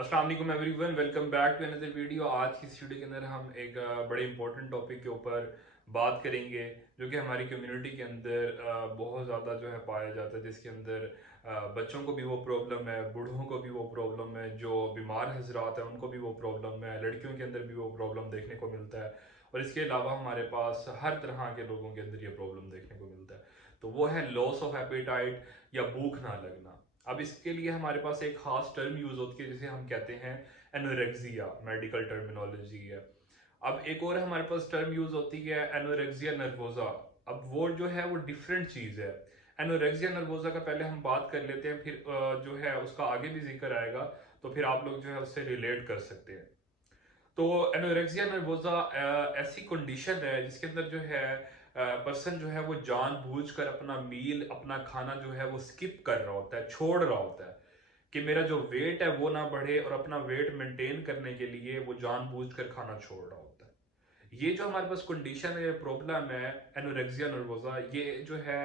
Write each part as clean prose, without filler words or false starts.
अस्सलाम वालेकुम everyone, welcome back to another video. आज की इस वीडियो के अंदर हम एक बड़े इंपॉर्टेंट टॉपिक के ऊपर बात करेंगे जो कि हमारी कम्युनिटी के अंदर बहुत ज़्यादा जो है पाया जाता है, जिसके अंदर बच्चों को भी वो प्रॉब्लम है, बूढ़ों को भी वो प्रॉब्लम है, जो बीमार हजरात हैं उनको भी वो प्रॉब्लम है, लड़कियों के अंदर भी वो प्रॉब्लम देखने को मिलता है। और इसके अलावा हमारे पास हर तरह के लोगों के अंदर ये प्रॉब्लम देखने को मिलता है। तो वो है लॉस ऑफ एपेटाइट या भूख ना लगना। अब इसके लिए हमारे पास एक खास टर्म यूज होती है जिसे हम कहते हैं एनोरेक्सिया, मेडिकल टर्मिनोलॉजी है। अब एक और हमारे पास टर्म यूज होती है एनोरेक्सिया नर्वोजा। अब वो जो है वो डिफरेंट चीज है। एनोरेक्सिया नर्वोजा का पहले हम बात कर लेते हैं, फिर जो है उसका आगे भी जिक्र आएगा, तो फिर आप लोग जो है उससे रिलेट कर सकते हैं। तो एनोरेक्सिया नर्वोजा ऐसी कंडीशन है जिसके अंदर जो है पर्सन जो है वो जानबूझकर अपना मील, अपना खाना जो है वो स्किप कर रहा होता है, छोड़ रहा होता है कि मेरा जो वेट है वो ना बढ़े, और अपना वेट मेंटेन करने के लिए वो जानबूझकर खाना छोड़ रहा होता है। ये जो हमारे पास कंडीशन है, प्रॉब्लम है एनोरेक्सिया नर्वोसा, ये जो है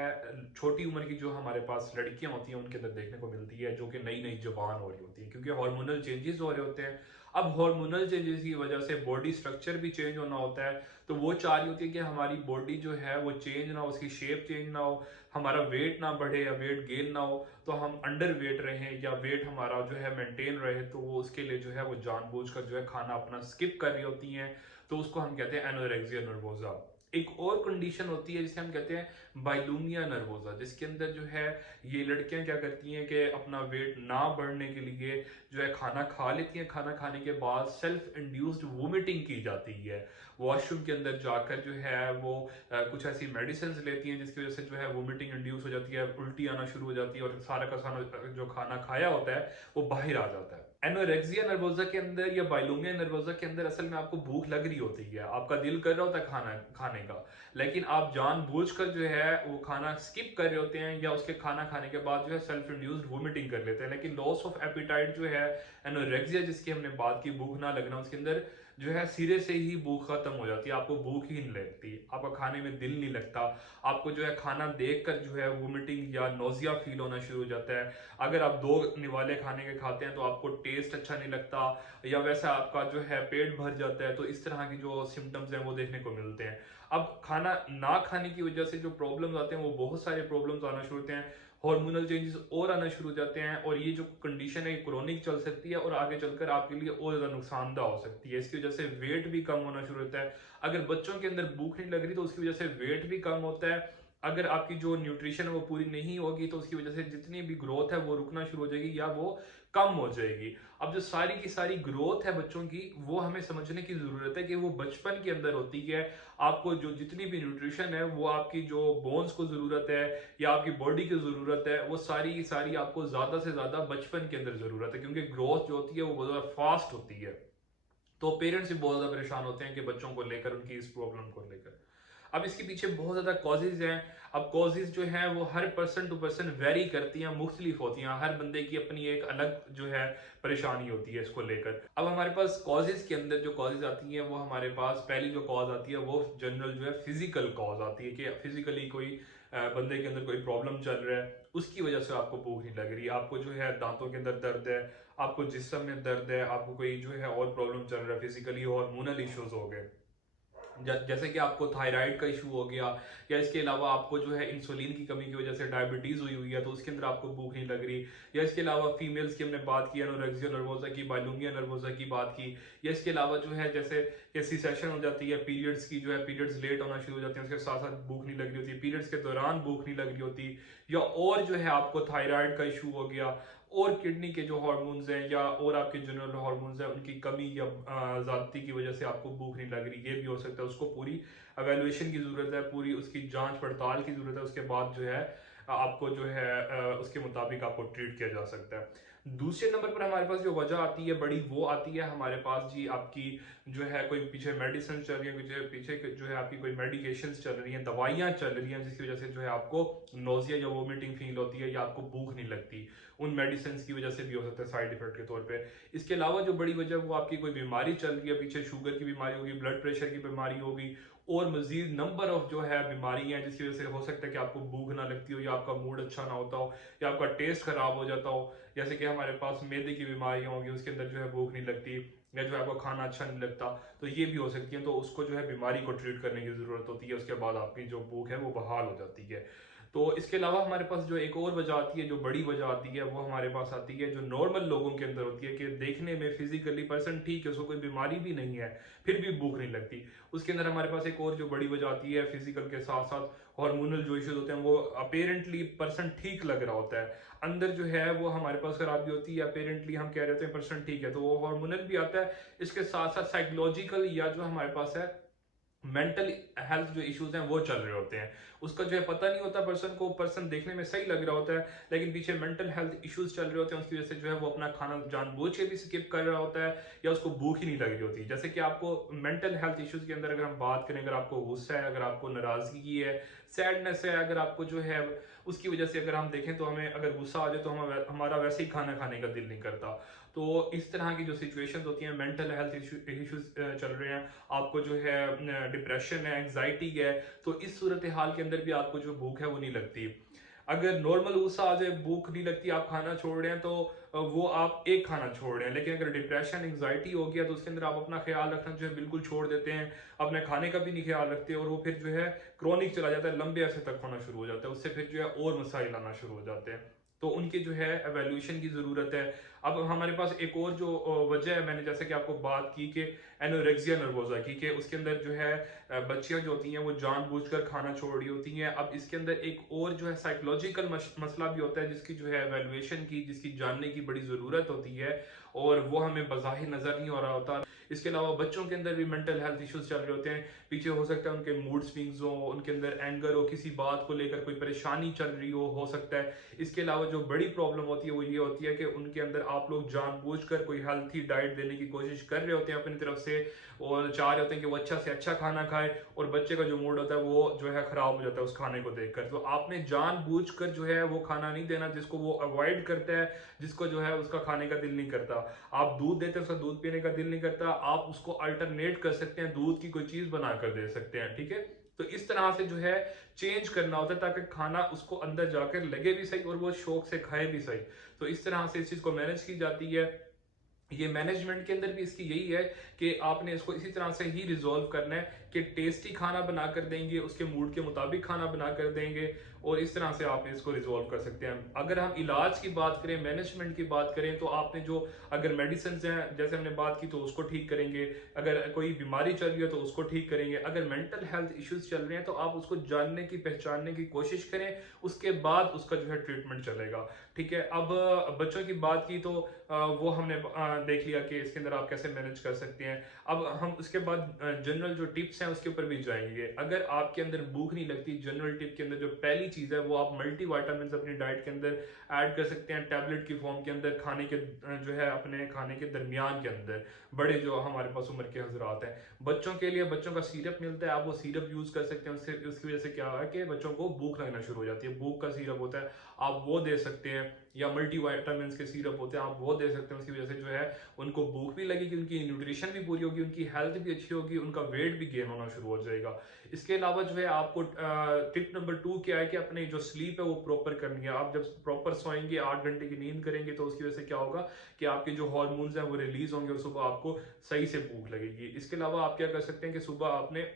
छोटी उम्र की जो हमारे पास लड़कियां होती हैं उनके अंदर देखने को मिलती है, जो कि नई नई जवान हो रही होती है, क्योंकि हार्मोनल चेंजेस हो रहे होते हैं। अब हार्मोनल चेंजेस की वजह से बॉडी स्ट्रक्चर भी चेंज होना होता है। तो वो चाह रही होती है कि हमारी बॉडी जो है वो चेंज ना हो, उसकी शेप चेंज ना हो, हमारा वेट ना बढ़े या वेट गेन ना हो, तो हम अंडर वेट रहें या वेट हमारा जो है मेंटेन रहे। तो वो उसके लिए जो है वो जानबूझकर जो है खाना अपना स्किप कर रही होती हैं। तो उसको हम कहते हैं एनोरेक्सिया नर्वोसा। एक और कंडीशन होती है जिसे हम कहते हैं बाइलूमिया नर्वोसा, जिसके अंदर जो है ये लड़कियां क्या करती हैं कि अपना वेट ना बढ़ने के लिए जो है खाना खा लेती हैं, खाना खाने के बाद सेल्फ इंड्यूस्ड वोमिटिंग की जाती है। वॉशरूम के अंदर जाकर जो है वो कुछ ऐसी मेडिसिन लेती हैं जिसकी वजह से जो है वोमिटिंग इंड्यूस हो जाती है, उल्टी आना शुरू हो जाती है, और सारा का सारा जो खाना खाया होता है वो बाहर आ जाता है। एनोरेक्सिया नर्वोसा के अंदर या बाइलोमिया नर्वोसा के अंदर असल में आपको भूख लग रही होती है, आपका दिल कर रहा होता है खाना खाने का, लेकिन आप जानबूझकर जो है वो खाना स्किप कर रहे होते हैं, या उसके खाना खाने के बाद जो है सेल्फ इंड्यूस्ड वोमिटिंग कर लेते हैं। लेकिन लॉस ऑफ एपिटाइट जो है, एनोरेक्सिया जिसकी हमने बात की, भूख ना लगना, उसके अंदर जो है सिरे से ही भूख खत्म हो जाती है, आपको भूख ही नहीं लगती, आपका खाने में दिल नहीं लगता, आपको जो है खाना देखकर जो है वोमिटिंग या नोजिया फील होना शुरू हो जाता है। अगर आप दो निवाले खाने के खाते हैं तो आपको टेस्ट अच्छा नहीं लगता, या वैसा आपका जो है पेट भर जाता है। तो इस तरह की जो सिम्टम्स हैं वो देखने को मिलते हैं। अब खाना ना खाने की वजह से जो प्रॉब्लम्स आते हैं वो बहुत सारे प्रॉब्लम्स आना शुरू होते हैं, हार्मोनल चेंजेस और आना शुरू हो जाते हैं, और ये जो कंडीशन है क्रोनिक चल सकती है और आगे चलकर आपके लिए और ज्यादा नुकसानदा हो सकती है। इसकी वजह से वेट भी कम होना शुरू होता है। अगर बच्चों के अंदर भूख नहीं लग रही तो उसकी वजह से वेट भी कम होता है। अगर आपकी जो न्यूट्रिशन है वो पूरी नहीं होगी तो उसकी वजह से जितनी भी ग्रोथ है वो रुकना शुरू हो जाएगी या वो कम हो जाएगी। अब जो सारी की सारी ग्रोथ है बच्चों की, वो हमें समझने की जरूरत है कि वो बचपन के अंदर होती है। आपको जो जितनी भी न्यूट्रिशन है वो आपकी जो बोन्स को जरूरत है या आपकी बॉडी की जरूरत है, वो सारी की सारी आपको ज्यादा से ज्यादा बचपन के अंदर जरूरत है, क्योंकि ग्रोथ जो होती है वो बहुत ज्यादा फास्ट होती है। तो पेरेंट्स भी बहुत ज्यादा परेशान होते हैं कि बच्चों को लेकर, उनकी इस प्रॉब्लम को लेकर। अब इसके पीछे बहुत ज्यादा कॉजेज हैं। अब कॉजेज जो है वो हर पर्सन टू पर्सन वेरी करती हैं, मुख्तलिफ होती हैं, हर बंदे की अपनी एक अलग जो है परेशानी होती है इसको लेकर। अब हमारे पास कॉजेज के अंदर जो कॉजेज आती हैं वो हमारे पास पहली जो कॉज आती है वो जनरल जो है फिजिकल कॉज आती है, कि फिजिकली कोई बंदे के अंदर कोई प्रॉब्लम चल रहा है, उसकी वजह से आपको भूख नहीं लग रही, आपको जो है दांतों के अंदर दर्द है, आपको जिस्म में दर्द है, आपको कोई जो है और प्रॉब्लम चल रहा है, फिजिकली हार्मोनल इश्यूज हो गए, जैसे कि आपको थायराइड का इशू हो गया, या इसके अलावा आपको जो है इंसुलिन की कमी की वजह से डायबिटीज हुई हुई है तो उसके अंदर आपको भूख नहीं लग रही, या इसके अलावा फीमेल्स की हमने बात की एनोरेक्सिया नर्वोसा की, बाइलोमिया नर्वोसा की बात की, या इसके अलावा जो है जैसे कि सी सेशन हो जाती है, पीरियड्स की जो है पीरियड्स लेट होना शुरू हो जाते हैं, उसके साथ साथ भूख नहीं लग रही होती, पीरियड्स के दौरान भूख नहीं लग रही होती, या और जो है आपको थायराइड का इशू हो गया, और किडनी के जो हार्मोन्स हैं या और आपके जनरल हार्मोन्स हैं उनकी कमी या ज्यादती की वजह से आपको भूख नहीं लग रही, ये भी हो सकता है। उसको पूरी एवेल्युएशन की जरूरत है, पूरी उसकी जांच पड़ताल की जरूरत है, उसके बाद जो है आपको जो है उसके मुताबिक आपको ट्रीट किया जा सकता है। दूसरे नंबर पर हमारे पास जो वजह आती है बड़ी, वो आती है हमारे पास जी आपकी जो है कोई पीछे मेडिसिन चल रही है, पीछे जो है आपकी कोई मेडिकेशन चल रही है, दवाइयां चल रही हैं, जिसकी वजह से जो है आपको नोजिया या वोमिटिंग फील होती है या आपको भूख नहीं लगती, उन मेडिसिन की वजह से भी हो सकता है साइड इफेक्ट के तौर पे। इसके अलावा जो बड़ी वजह वो आपकी कोई बीमारी चल रही है, पीछे शुगर की बीमारी होगी, ब्लड प्रेशर की बीमारी होगी, और मजीद नंबर ऑफ जो है बीमारी है जिसकी वजह से हो सकता है कि आपको भूख ना लगती हो, या आपका मूड अच्छा ना होता हो, या आपका टेस्ट खराब हो जाता हो, जैसे कि हमारे पास मैदे की बीमारियां होंगी, उसके अंदर जो है भूख नहीं लगती, या जो है आपको खाना अच्छा नहीं लगता, तो ये भी हो सकती है। तो उसको जो है बीमारी को ट्रीट करने की ज़रूरत होती है, उसके बाद आपकी जो भूख है वो बहाल हो जाती है। तो इसके अलावा हमारे पास जो एक और वजह आती है, जो बड़ी वजह आती है, वो हमारे पास आती है जो नॉर्मल लोगों के अंदर होती है, कि देखने में फिजिकली पर्सन ठीक है, उसको कोई बीमारी भी नहीं है, फिर भी भूख नहीं लगती। उसके अंदर हमारे पास एक और जो बड़ी वजह आती है, फिजिकल के साथ साथ हार्मोनल जो इश्यूज होते हैं, वो अपेरेंटली पर्सन ठीक लग रहा होता है, अंदर जो है वो हमारे पास खराबी होती है, अपेरेंटली हम कह रहे होते हैं पर्सन ठीक है, तो वो हार्मोनल भी आता है। इसके साथ साथ साइकोलॉजिकल या जो हमारे पास है मेंटल हेल्थ जो इश्यूज हैं वो चल रहे होते हैं, उसका जो है पता नहीं होता पर्सन को, पर्सन देखने में सही लग रहा होता है, लेकिन पीछे मेंटल हेल्थ इश्यूज चल रहे होते हैं, उसकी वजह से जो है वो अपना खाना जानबूझ के भी स्किप कर रहा होता है, या उसको भूख ही नहीं लग रही होती। जैसे कि आपको मेंटल हेल्थ इश्यूज के अंदर अगर हम बात करें, अगर आपको गुस्सा है, अगर आपको नाराजगी है, सैडनेस है, अगर आपको जो है उसकी वजह से अगर हम देखें तो हमें अगर गुस्सा आ जाए तो हमारा वैसे ही खाना खाने का दिल नहीं करता। तो इस तरह की जो सिचुएशंस होती हैं, मेंटल हेल्थ इश्यूज चल रहे हैं, आपको जो है डिप्रेशन है, एंग्जाइटी है, तो इस सूरत हाल के अंदर भी आपको जो भूख है वो नहीं लगती। अगर नॉर्मल गुस्सा आ जाए, भूख नहीं लगती, आप खाना छोड़ रहे हैं, तो वो आप एक खाना छोड़ रहे हैं। लेकिन अगर डिप्रेशन एंग्जाइटी हो गया तो उसके अंदर आप अपना ख्याल रखना जो है बिल्कुल छोड़ देते हैं, अपने खाने का भी नहीं ख्याल रखते, और वो फिर जो है क्रॉनिक चला जाता है, लंबे अरसे तक होना शुरू हो जाता है, उससे फिर जो है और मसाइल आना शुरू हो जाते हैं। तो उनकी जो है एवेल्यूशन की ज़रूरत है। अब हमारे पास एक और जो वजह है, मैंने जैसे कि आपको बात की कि एनोरेक्सिया नर्वोसा की, कि उसके अंदर जो है बच्चियां जो होती हैं वो जानबूझकर खाना छोड़ रही होती हैं। अब इसके अंदर एक और जो है साइकोलॉजिकल मसला भी होता है, जिसकी जो है एवेल्युएशन की, जिसकी जानने की बड़ी ज़रूरत होती है, और वो हमें बज़ाहिर नज़र नहीं हो रहा होता। इसके अलावा बच्चों के अंदर भी मेंटल हेल्थ इश्यूज चल रहे होते हैं, पीछे हो सकता है उनके मूड स्विंग्स हो, उनके अंदर एंगर हो, किसी बात को लेकर कोई परेशानी चल रही हो सकता है। इसके अलावा जो बड़ी प्रॉब्लम होती है वो ये होती है कि उनके अंदर आप लोग जानबूझकर कोई हेल्थी डाइट देने की कोशिश कर रहे होते हैं अपनी तरफ से, और चाह रहे होते हैं कि वो अच्छा से अच्छा खाना खाए, और बच्चे का जो मूड होता है वो जो है खराब हो जाता है उस खाने को देखकर। तो आपने जानबूझकर जो है वो खाना नहीं देना जिसको वो अवॉइड करता है, जिसको जो है उसका खाने का दिल नहीं करता। आप दूध देते हैं, उसका दूध पीने का दिल नहीं करता, आप उसको अल्टरनेट कर सकते हैं, दूध की कोई चीज बनाकर दे सकते हैं, ठीक है। तो इस तरह से जो है चेंज करना होता है, ताकि खाना उसको अंदर जाकर लगे भी सही और वो शौक से खाए भी सही। तो इस तरह से इस चीज को मैनेज की जाती है। ये मैनेजमेंट के अंदर भी इसकी यही है कि आपने इसको इसी तरह से ही रिजॉल्व करना है कि टेस्टी खाना बनाकर देंगे, उसके मूड के मुताबिक खाना बनाकर देंगे, और इस तरह से आप इसको रिजॉल्व कर सकते हैं। अगर हम इलाज की बात करें, मैनेजमेंट की बात करें, तो आपने जो अगर मेडिसिन हैं जैसे हमने बात की तो उसको ठीक करेंगे, अगर कोई बीमारी चल रही है तो उसको ठीक करेंगे, अगर मेंटल हेल्थ इश्यूज चल रहे हैं तो आप उसको जानने की, पहचानने की कोशिश करें, उसके बाद उसका जो है ट्रीटमेंट चलेगा, ठीक है। अब बच्चों की बात की तो वो हमने देख लिया कि इसके अंदर आप कैसे मैनेज कर सकते हैं। अब हम उसके बाद जनरल जो टिप्स हैं उसके ऊपर भी जाएंगे। अगर आपके अंदर भूख नहीं लगती, जनरल टिप के अंदर जो पहली चीज है वो आप मल्टी वाइटामिन अपनी डाइट के अंदर ऐड कर सकते हैं, टैबलेट की फॉर्म के अंदर, खाने के जो है अपने खाने के दरमियान के अंदर। बड़े जो हमारे पास उम्र के हजरात हैं, बच्चों के लिए बच्चों का सिरप मिलता है, आप वो सिरप यूज कर सकते हैं। उससे उसकी वजह से क्या है कि बच्चों को भूख लगना शुरू हो जाती है, भूख का सिरप होता है, आप वो दे सकते हैं, या मल्टी वाइटामिन के सिरप होते हैं, आप वो दे सकते हैं। उसकी वजह से जो है उनको भूख भी लगेगी, उनकी न्यूट्रिशन भी पूरी होगी, उनकी हेल्थ भी अच्छी होगी, उनका वेट भी गेन होना शुरू हो जाएगा। इसके अलावा जो है आपको टिप नंबर 2 क्या है कि अपने जो स्लीप है वो प्रॉपर करनी है। आप जब प्रॉपर सोएंगे, 8 घंटे की नींद करेंगे, तो उसकी वजह से क्या होगा कि आपके जो हार्मोन्स हैं वो रिलीज होंगे, और सुबह आपको सही से भूख लगेगी। इसके अलावा आप क्या कर सकते हैं कि सुबह आपने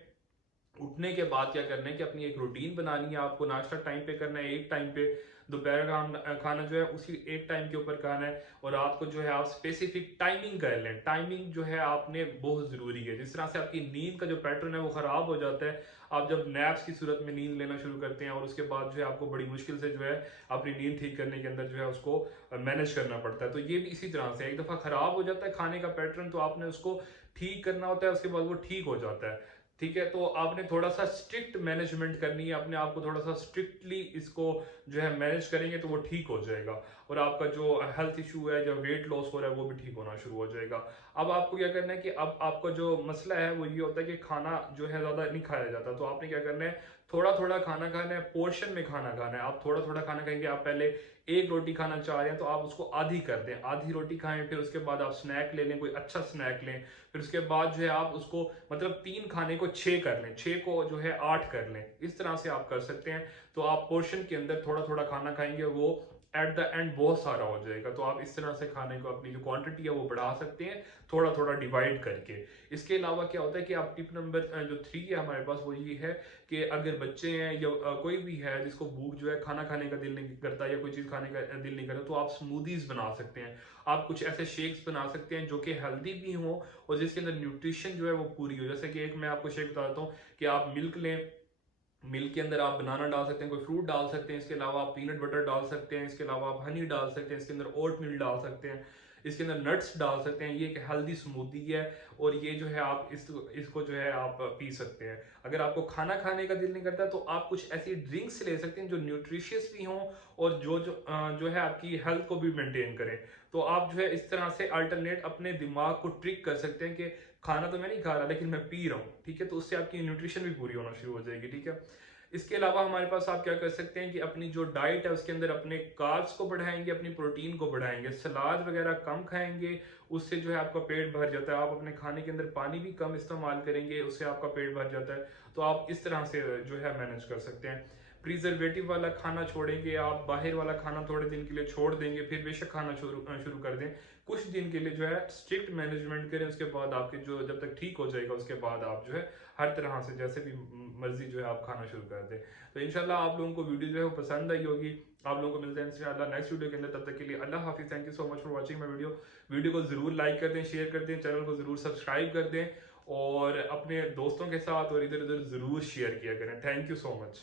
उठने के बाद क्या करना है कि अपनी एक रूटीन बनानी है, आपको नाश्ता टाइम पे करना है, एक टाइम पे, दोपहर का खाना जो है उसी एक टाइम के ऊपर खाना है, और रात को जो है आप स्पेसिफिक टाइमिंग कर लें। टाइमिंग जो है आपने बहुत जरूरी है, जिस तरह से आपकी नींद का जो पैटर्न है वो खराब हो जाता है, आप जब नैप्स की सूरत में नींद लेना शुरू करते हैं, और उसके बाद जो है आपको बड़ी मुश्किल से जो है अपनी नींद ठीक करने के अंदर जो है उसको मैनेज करना पड़ता है। तो ये भी इसी तरह से एक दफा खराब हो जाता है खाने का पैटर्न, तो आपने उसको ठीक करना होता है, उसके बाद वो ठीक हो जाता है, ठीक है। तो आपने थोड़ा सा स्ट्रिक्ट मैनेजमेंट करनी है, अपने आप को थोड़ा सा स्ट्रिक्टली इसको जो है मैनेज करेंगे तो वो ठीक हो जाएगा, और आपका जो हेल्थ इशू है, जो वेट लॉस हो रहा है, वो भी ठीक होना शुरू हो जाएगा। अब आपको क्या करना है कि अब आपका जो मसला है वो ये होता है कि खाना जो है ज्यादा नहीं खाया जाता, तो आपने क्या करना है, थोड़ा थोड़ा खाना खाना है, पोर्शन में खाना खाना है। आप थोड़ा थोड़ा खाना खाएंगे, आप पहले एक रोटी खाना चाह रहे हैं तो आप उसको आधी कर दें, आधी रोटी खाएं, फिर उसके बाद आप स्नैक ले लें, कोई अच्छा स्नैक लें, फिर उसके बाद जो है आप उसको मतलब 3 खाने को 6 कर लें, 6 को जो है 8 कर लें, इस तरह से आप कर सकते हैं। तो आप पोर्शन के अंदर थोड़ा थोड़ा खाना खाएंगे, वो एट द एंड बहुत सारा हो जाएगा। तो आप इस तरह से खाने को अपनी जो क्वांटिटी है वो बढ़ा सकते हैं, थोड़ा थोड़ा डिवाइड करके। इसके अलावा क्या होता है कि आप टिप नंबर जो 3 है हमारे पास, वो ये है कि अगर बच्चे हैं या कोई भी है जिसको भूख जो है, खाना खाने का दिल नहीं करता या कोई चीज़ खाने का दिल नहीं करता, तो आप स्मूदीज बना सकते हैं। आप कुछ ऐसे शेक्स बना सकते हैं जो कि हेल्दी भी हों और जिसके अंदर न्यूट्रिशन जो है वो पूरी हो। जैसे कि एक मैं आपको शेक बताता हूँ कि आप मिल्क लें, मिल्क के अंदर आप बनाना डाल सकते हैं, कोई फ्रूट डाल सकते हैं, इसके अलावा आप पीनट बटर डाल सकते हैं, इसके अलावा आप हनी डाल सकते हैं, इसके अंदर ओट मिल डाल सकते हैं, इसके अंदर नट्स डाल सकते हैं। ये एक हेल्दी स्मूदी है और ये जो है आप इसको जो है आप पी सकते हैं। अगर आपको खाना खाने का दिल नहीं करता तो आप कुछ ऐसी ड्रिंक्स ले सकते हैं जो न्यूट्रिशियस भी हों और जो है आपकी हेल्थ को भी मेंटेन करें। तो आप जो है इस तरह से अल्टरनेट अपने दिमाग को ट्रिक कर सकते हैं कि खाना तो मैं नहीं खा रहा लेकिन मैं पी रहा हूँ, ठीक है, तो उससे आपकी न्यूट्रिशन भी पूरी होना शुरू हो जाएगी, ठीक है। इसके अलावा हमारे पास आप क्या कर सकते हैं कि अपनी जो डाइट है उसके अंदर अपने कार्ब्स को बढ़ाएंगे, अपनी प्रोटीन को बढ़ाएंगे, सलाद वगैरह कम खाएंगे, उससे जो है आपका पेट भर जाता है। आप अपने खाने के अंदर पानी भी कम इस्तेमाल करेंगे, उससे आपका पेट भर जाता है। तो आप इस तरह से जो है मैनेज कर सकते हैं। प्रिजर्वेटिव वाला खाना छोड़ेंगे, आप बाहर वाला खाना थोड़े दिन के लिए छोड़ देंगे, फिर बेशक खाना शुरू कर दें। कुछ दिन के लिए जो है स्ट्रिक्ट मैनेजमेंट करें, उसके बाद आपके जो जब तक ठीक हो जाएगा उसके बाद आप जो है हर तरह से जैसे भी मर्जी जो है आप खाना शुरू कर दें। तो इंशाल्लाह आप लोगों को वीडियो जो है वो पसंद आई होगी। आप लोगों को मिलते हैं इंशाल्लाह नेक्स्ट वीडियो के अंदर, तब तक के लिए अल्लाह हाफिज। Thank you so much for watching my video. Video को जरूर लाइक कर दें, शेयर कर दें, चैनल को जरूर सब्सक्राइब कर दें और अपने दोस्तों के साथ और इधर उधर जरूर शेयर किया करें। Thank you so much.